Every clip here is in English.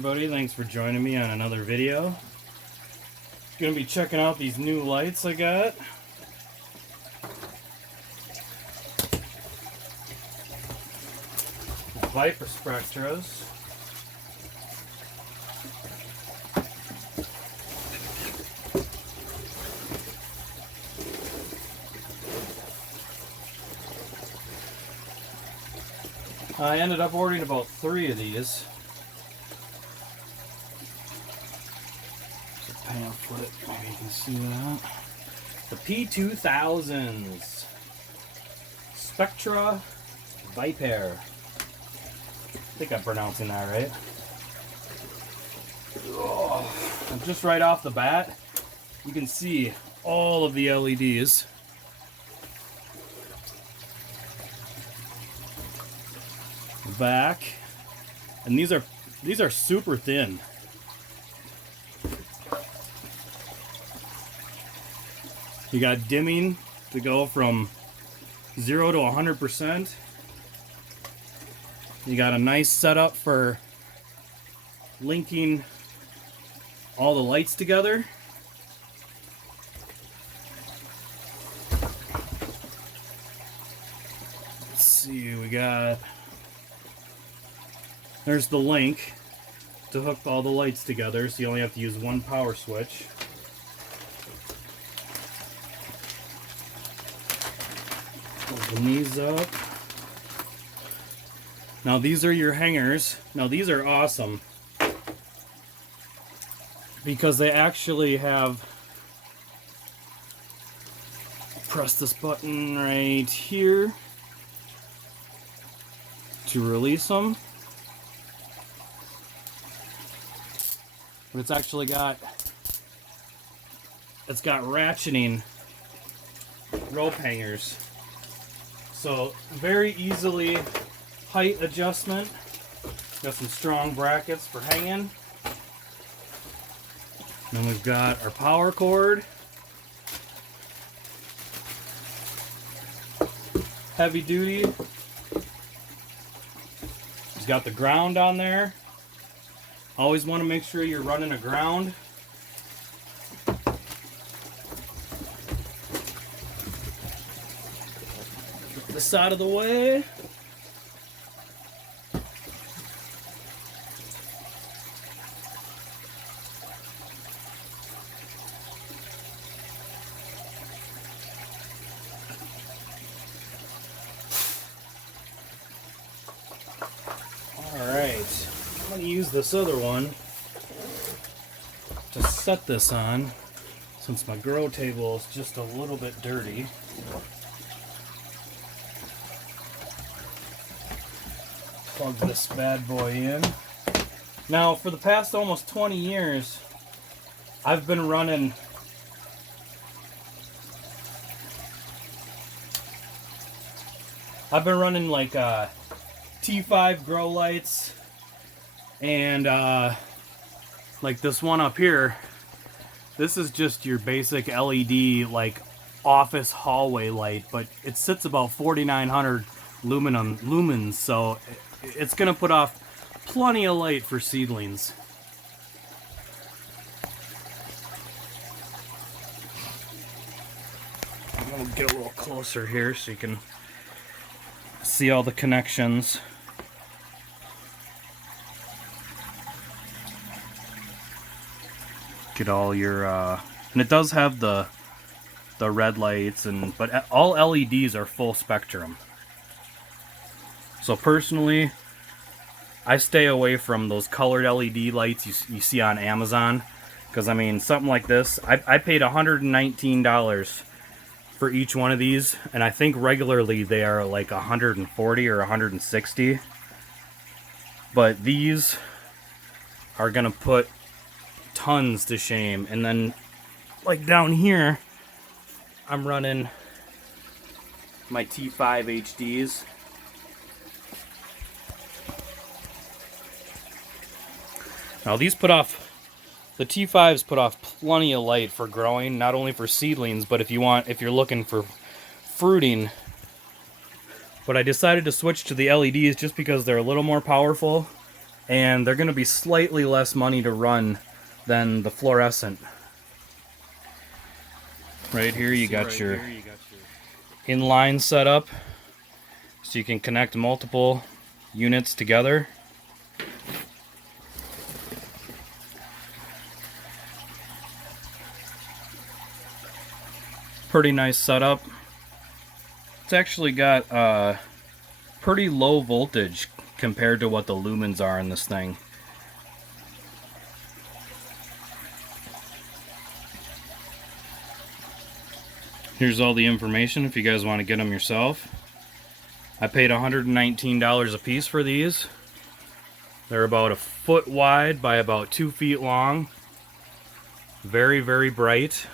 everybody, thanks for joining me on another video. Gonna be checking out these new lights I got. Viper Spectras. I ended up ordering about 3 of these. There's a pamphlet, maybe you can see that. The P2000s. Spectra Viper. I think I'm pronouncing that right. Oh, and just right off the bat, you can see all of the LEDs. Back, and these are super thin. You got dimming to go from 0 to 100%. You got a nice setup for linking all the lights together. Let's see, we got, there's the link to hook all the lights together, so you only have to use one power switch. Open these up. Now these are your hangers. Now these are awesome because they actually have, press this button right here to release them. But it's actually got, ratcheting rope hangers. So very easily height adjustment. Got some strong brackets for hanging. Then we've got our power cord. Heavy duty. It's got the ground on there. Always want to make sure you're running a ground. Get this out of the way. Alright. I'm going to use this other one to set this on, since my grow table is just a little bit dirty. Plug this bad boy in. Now, for the past almost 20 years, I've been running like T5 grow lights. And like this one up here, this is just your basic LED like office hallway light, but it sits about 4,900 lumens, so it's gonna put off plenty of light for seedlings. I'm gonna get a little closer here so you can see all the connections. Get all your and it does have the red lights, but all LEDs are full spectrum. So personally, I stay away from those colored LED lights you see on Amazon, because I mean, something like this, I paid $119 for each one of these, and I think regularly they are like 140 or 160. But these are gonna put tons to shame. And then like down here, I'm running my T5 HDs. Now these put off, the T5s put off plenty of light for growing, not only for seedlings, but if you're looking for fruiting. But I decided to switch to the LEDs just because they're a little more powerful and they're going to be slightly less money to run than the fluorescent. Right here you got your inline setup, so you can connect multiple units together. Pretty nice setup. It's actually got pretty low voltage compared to what the lumens are in this thing. Here's all the information if you guys want to get them yourself. I paid $119 a piece for these. They're about 1 foot wide by about 2 feet long. Very, very bright.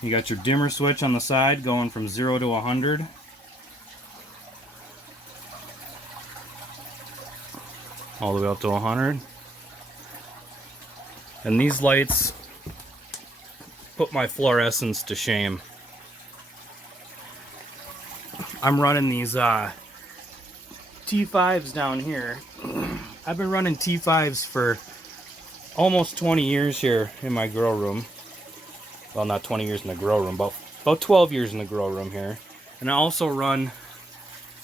You got your dimmer switch on the side going from 0 to 100. All the way up to 100. And these lights put my fluorescence to shame. I'm running these T5s down here. I've been running T5s for almost 20 years here in my grow room. Well, not 20 years in the grow room, but about 12 years in the grow room here. And I also run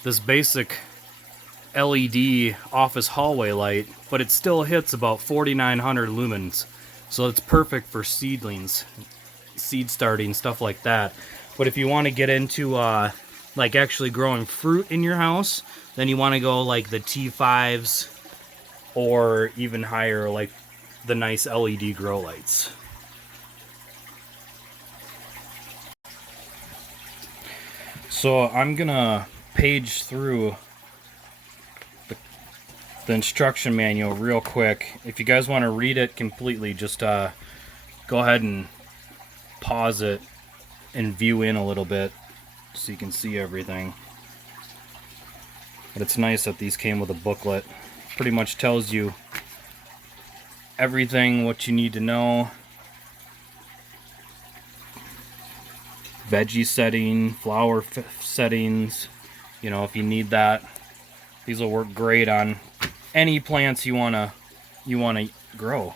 this basic LED office hallway light, but it still hits about 4,900 lumens. So it's perfect for seedlings, seed starting, stuff like that. But if you want to get into like actually growing fruit in your house, then you want to go like the T5s or even higher, like the nice LED grow lights. So I'm gonna page through the instruction manual real quick. If you guys want to read it completely, just go ahead and pause it and view in a little bit so you can see everything. But it's nice that these came with a booklet. Pretty much tells you everything what you need to know. Veggie setting, flower settings, you know, if you need that. These will work great on any plants you wanna grow.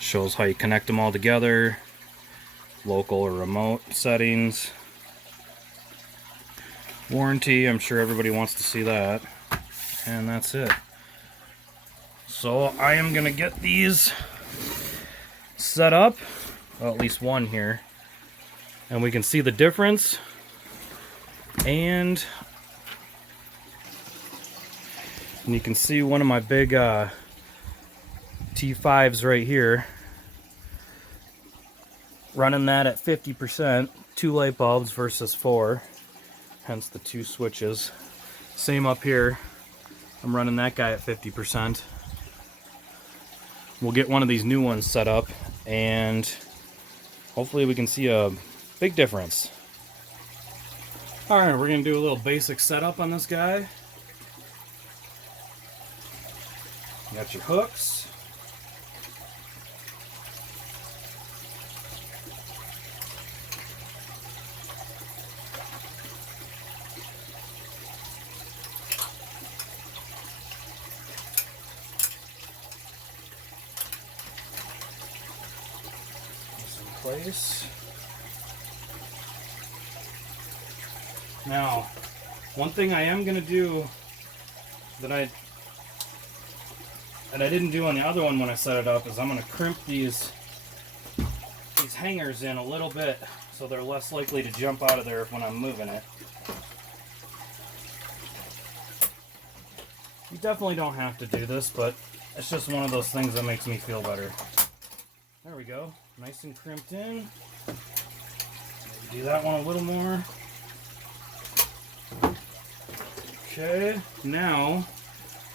Shows how you connect them all together, local or remote settings. Warranty, I'm sure everybody wants to see that. And that's it. So I am gonna get these set up, well, at least one here, and we can see the difference. And you can see one of my big T5s right here, running that at 50%, 2 light bulbs versus 4, hence the 2 switches. Same up here, I'm running that guy at 50%. We'll get one of these new ones set up and hopefully we can see a big difference. Alright, we're going to do a little basic setup on this guy. You got your hooks. This in place. Now, one thing I am going to do that I didn't do on the other one when I set it up is I'm going to crimp these hangers in a little bit so they're less likely to jump out of there when I'm moving it. You definitely don't have to do this, but it's just one of those things that makes me feel better. There we go. Nice and crimped in. Maybe do that one a little more. Okay, now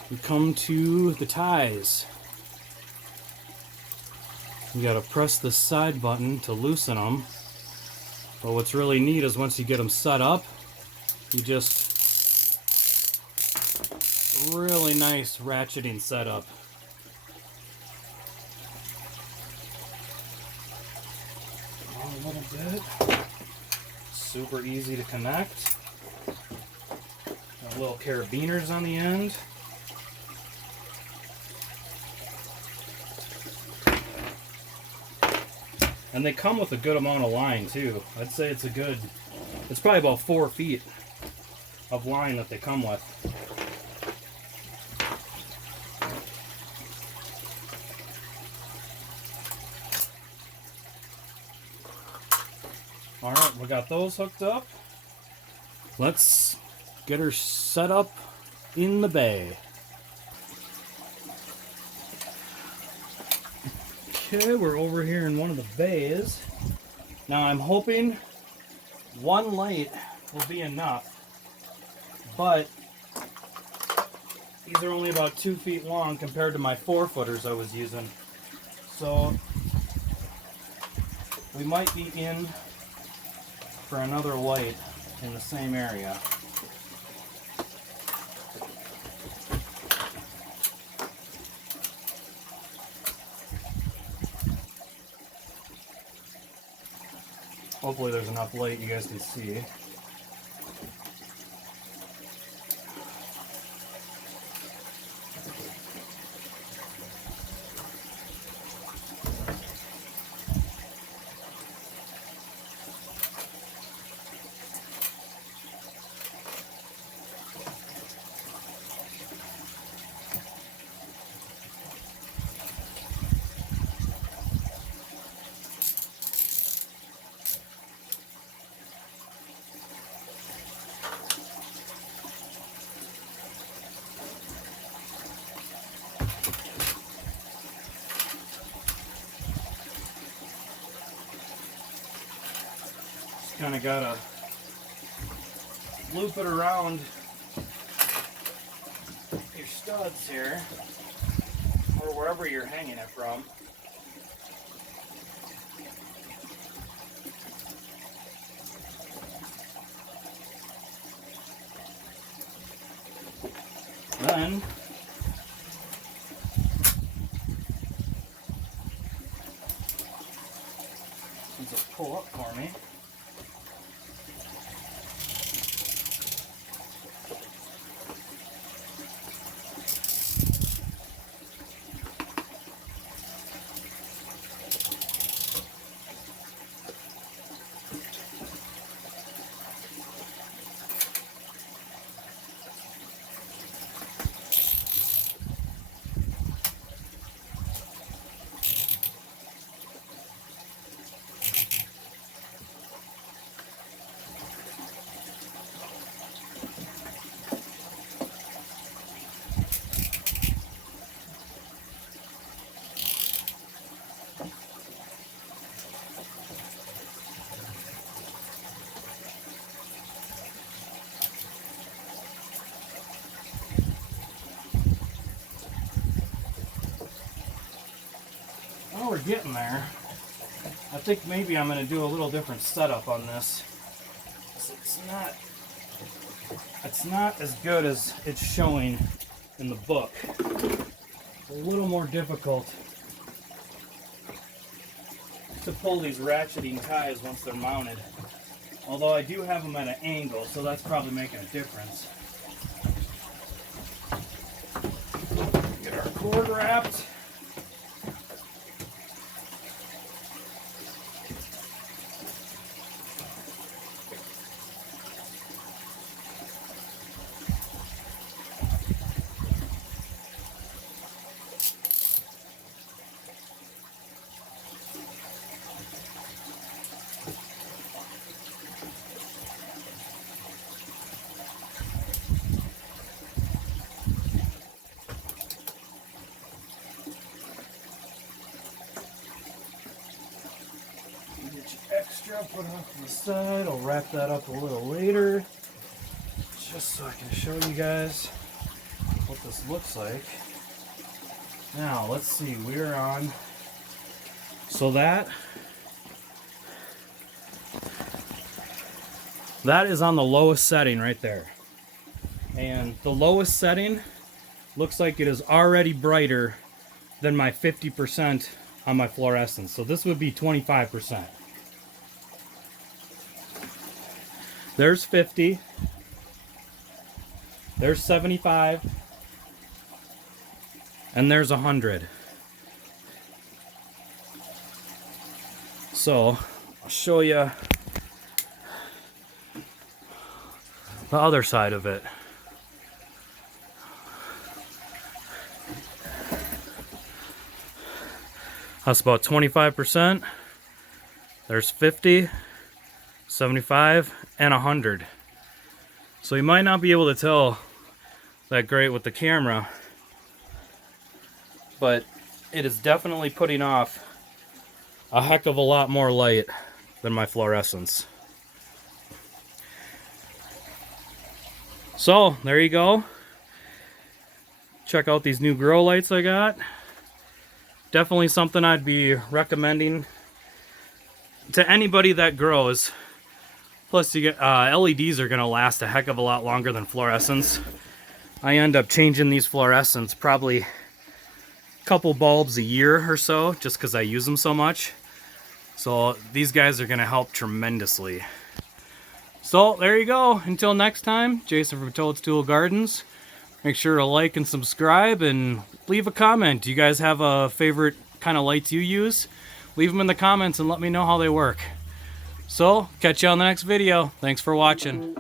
we come to the ties. You gotta press the side button to loosen them. But what's really neat is once you get them set up, you just really nice ratcheting setup. A little bit. Super easy to connect. My little carabiners on the end. And they come with a good amount of line too. I'd say it's probably about 4 feet of line that they come with. Alright, we got those hooked up. Let's get her set up in the bay. Okay, we're over here in one of the bays. Now I'm hoping one light will be enough, but these are only about 2 feet long compared to my 4-footers I was using. So we might be in for another light in the same area. Hopefully there's enough light you guys can see. Kind of gotta loop it around your studs here, or wherever you're hanging it from. Then since it'll pull up for me. Well, we're getting there. I think maybe I'm going to do a little different setup on this. It's not as good as it's showing in the book. It's a little more difficult to pull these ratcheting ties once they're mounted. Although I do have them at an angle, so that's probably making a difference. Get our cord wrapped. Extra, put it off to the side. I'll wrap that up a little later, just so I can show you guys what this looks like. Now, let's see, we're on, so that is on the lowest setting right there. And the lowest setting looks like it is already brighter than my 50% on my fluorescence. So this would be 25%. There's 50. There's 75. And there's 100. So, I'll show you the other side of it. That's about 25%. There's 50, 75, and 100. So you might not be able to tell that great with the camera, but it is definitely putting off a heck of a lot more light than my fluorescents. So there you go. Check out these new grow lights I got. Definitely something I'd be recommending to anybody that grows. Plus, you get LEDs are going to last a heck of a lot longer than fluorescents. I end up changing these fluorescents probably a couple bulbs a year or so, just because I use them so much. So these guys are going to help tremendously. So there you go. Until next time, Jason from Toadstool Gardens. Make sure to like and subscribe and leave a comment. Do you guys have a favorite kind of lights you use? Leave them in the comments and let me know how they work. So, catch you on the next video. Thanks for watching.